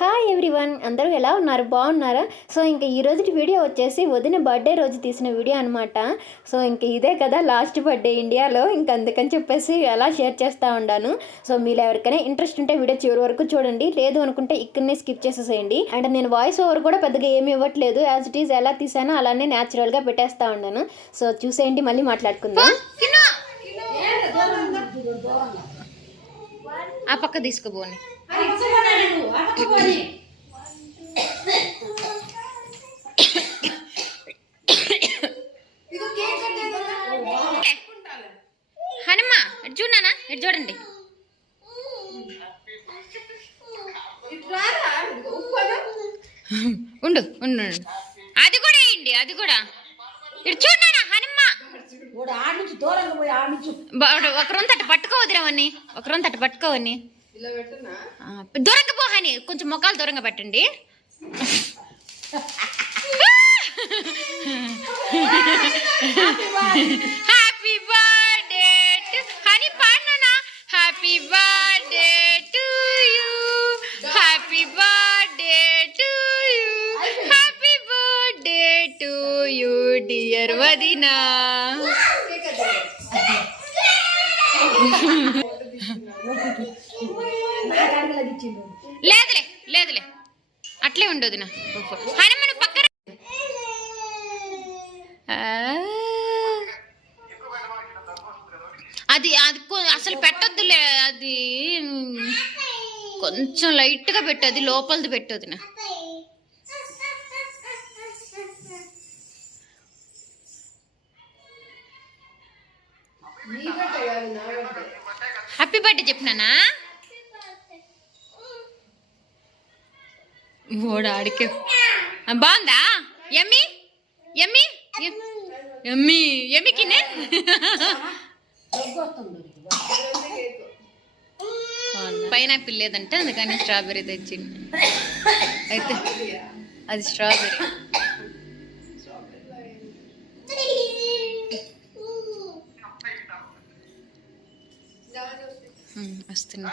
Hi everyone, అందరూ ఎలా ఉన్నారు? బాగున్నారా? సో ఇంకా ఈ రోజు వీడియో వచ్చేసి వదిన బర్త్డే రోజు తీసిన వీడియో అనమాట. సో ఇంక ఇదే కదా లాస్ట్ బర్త్డే ఇండియాలో, ఇంక అందుకని చెప్పేసి అలా షేర్ చేస్తూ ఉన్నాను. సో మీరు ఎవరికైనా ఇంట్రెస్ట్ ఉంటే వీడియో చివరి వరకు చూడండి, లేదు అనుకుంటే ఇక్కడనే స్కిప్ చేసేసేయండి. అండ్ నేను వాయిస్ ఓవర్ కూడా పెద్దగా ఏమి ఇవ్వట్లేదు, యాజ్ ఇట్ ఈజ్ ఎలా తీసానో అలానే న్యాచురల్గా పెట్టేస్తూ ఉన్నాను. సో చూసేయండి, మళ్ళీ మాట్లాడుకుందాం. ఆ పక్క తీసుకుపోని హనుమా ఇటు చూడనా, ఇటు చూడండి. ఉండు ఉండు, అది కూడా వేయండి, అది కూడా ఇటు చూడనా హనుమా. ఒకరంత అట్టు పట్టుకోవద్దురావని, ఒకరంత అట్టు పట్టుకోవని, దూరంగా పోహని, కొంచెం మొక్కలు దూరంగా పెట్టండి. హ్యాపీ బర్త్డే టు హనీ, పాడనా? Happy birthday to you, happy birthday to you, happy birthday to you dear వదినా. లేదులే లేదులే, అట్లే ఉండదు నా హనుమను పక్కన. అది అది అసలు పెట్టొద్దులే, అది కొంచెం లైట్గా పెట్టదు, లోపలిది పెట్టొద్దు నా. Happy birthday చెప్పినానా? ఓడా ఆడికే బాగుందా? ఎమ్మి ఎమ్మి ఎమ్మి ఎమ్మికినే పైనాపిల్ లేదంటే అందుకని స్ట్రాబెర్రీ తెచ్చింది. అయితే అది స్ట్రాబెర్రీ. వస్తున్నా.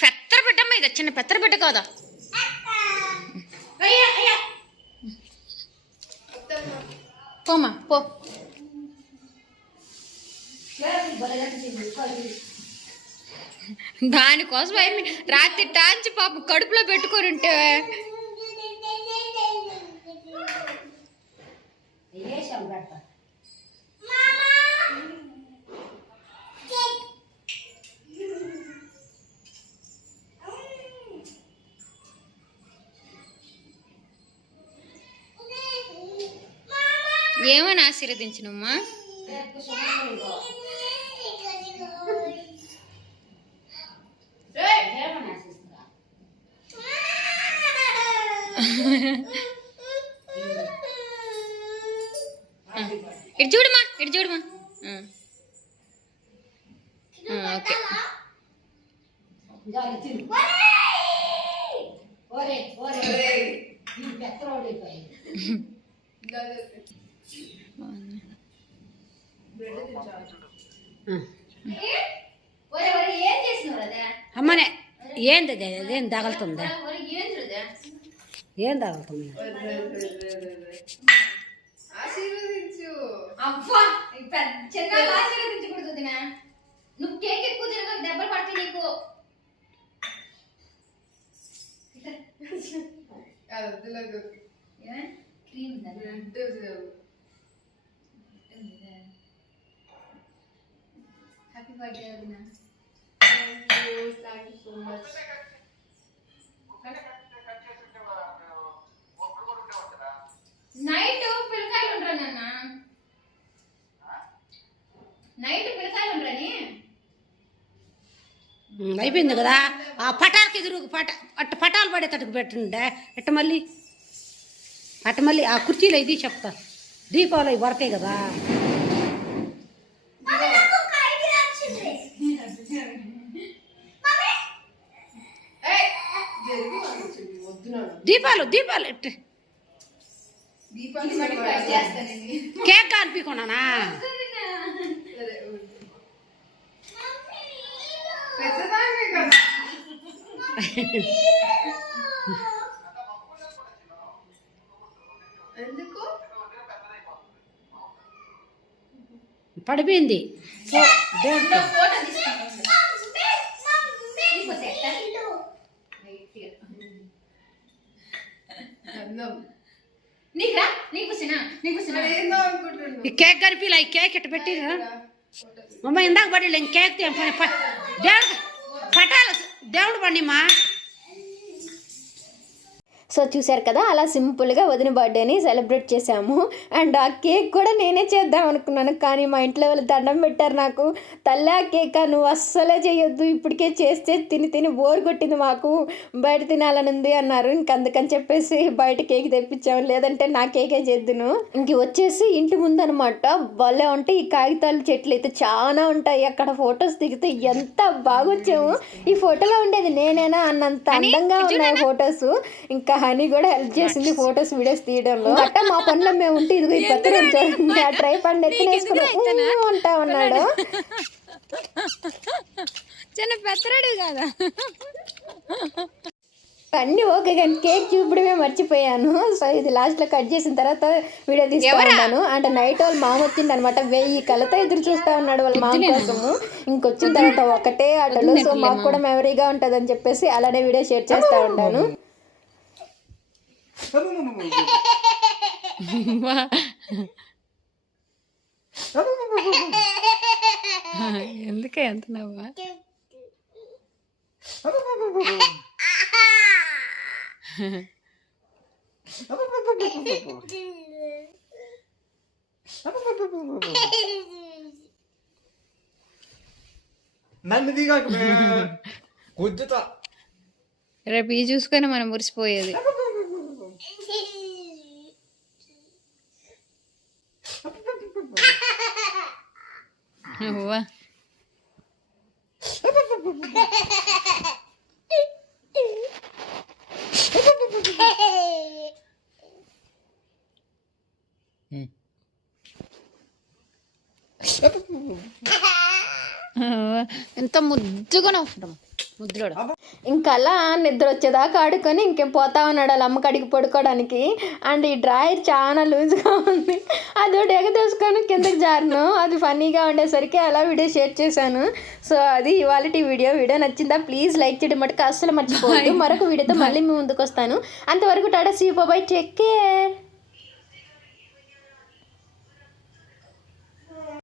పెత్తర బిడ్డమ్మ, ఇది చిన్న పెత్తర బిడ్డ కాదా? పోమా పో. దానికోసం ఏమి రాత్రి టాంచి పాప కడుపులో పెట్టుకొని ఉంటే ఏమని ఆశీర్వదించినమ్మా? ఇటు చూడమా, ఇటు చూడమా. ఓకే. అమ్మనే ఏంది అదేం తగలుతుందా? ఏం తగలుతుంది? నువ్వు కేక్ ఎక్కువ తినక దెబ్బలు పడతాయి నీకు. హ్యాపీ బర్త్డే వదినా. Thank you so much. Night పిల్లకాయలు ఉండరా నాన్న? నైట్ పిల్లకాయలు ఉండరని అయిపోయింది కదా. ఆ పటాలకి ఎదురు పటాలు పడేటట్టుకు పెట్టండి. అట్ట మళ్ళీ ఆ కుర్చీలు ఇది చెప్తా, దీపావళి అవి పడతాయి కదా. దీపాలు దీపాలు కేక్ కాల్పికొన్నానా? పడిపోయింది ఈ కేక్ కనిపిలా ఈ కేక్ ఇట్ట పెట్టిరా అమ్మ ఇందాక పడి కేక్ దేవుడు పటాలు దేవుడు పండిమా. సో చూశారు కదా, అలా సింపుల్గా వదిన బర్త్డేని సెలబ్రేట్ చేశాము. అండ్ ఆ కేక్ కూడా నేనే చేద్దాం అనుకున్నాను, కానీ మా ఇంట్లో వాళ్ళు దండం పెట్టారు నాకు. తల్లి ఆ కేక్ నువ్వు అస్సలే చేయొద్దు, ఇప్పటికే చేస్తే తిని తిని బోర్ కొట్టింది మాకు, బయట తినాలని ఉంది అన్నారు. అందుకని చెప్పేసి బయట కేక్ తెప్పించాము, లేదంటే నా కేకే చేద్దును. ఇంక వచ్చేసి ఇంటి ముందు అనమాట భలే ఉంటాయి ఈ కాగితాలు చెట్లు అయితే చాలా ఉంటాయి. అక్కడ ఫొటోస్ దిగితే ఎంత బాగా వచ్చాము. ఈ ఫోటోలో ఉండేది నేనేనా అన్నంత అందంగా ఉన్నాయి ఫొటోస్. ఇంకా హనీ కూడా హెల్ప్ చేసింది ఫొటోస్ వీడియోస్ తీయడంలో. అట్ట మా పనులు మేము ఉంటే ఇదిగో ఈ పత్రం చూడండి, ఆ ట్రై పండు ఎత్తునేసుకుని ఉంటా ఉన్నాడు. చిన్న పెద్దరాడు కదా. అన్నీ ఓకే, కానీ కేక్ చూపడమే మర్చిపోయాను. సో ఇది లాస్ట్లో కట్ చేసిన తర్వాత వీడియో తీస్తా ఉన్నాను. అంటే నైట్ వాళ్ళ మామ వచ్చింది అనమాట, 1000 కళ్ళతో ఎదురు చూస్తా ఉన్నాడు వాళ్ళ మామ కోసము. ఇంకొచ్చిన తర్వాత ఒకటే ఆటలు, సో మాకు కూడా మెమరీగా ఉంటుంది అని చెప్పేసి అలానే వీడియో షేర్ చేస్తా ఉంటాను. ఎందుకే ఎంత నవ్వా? నన్ను దిగాక గుద్దుతా. రేపు ఈ చూసుకొని మనం మురిసిపోయేది. నువ్వా ఎంత ముద్దుగా నవ్వుతాం ముద్దులోడు. ఇంకా అలా నిద్ర వచ్చేదాకా ఆడుకొని ఇంకేం పోతా ఉన్నాడు వాళ్ళ అమ్మ కడిగి పడుకోవడానికి. అండ్ ఈ డ్రాయర్ చాలా లూజ్గా ఉంది, అది ఎగదోసుకొని కిందకి జారును. అది ఫన్నీగా ఉండేసరికి అలా వీడియో షేర్ చేశాను. సో అది ఇవాళ వీడియో నచ్చిందా? ప్లీజ్ లైక్ చేయడం మటుకు అస్సలు మర్చిపోవద్దు. మరొక వీడియోతో మళ్ళీ మీ ముందుకు వస్తాను. అంతవరకు tata, see you, bye, take care.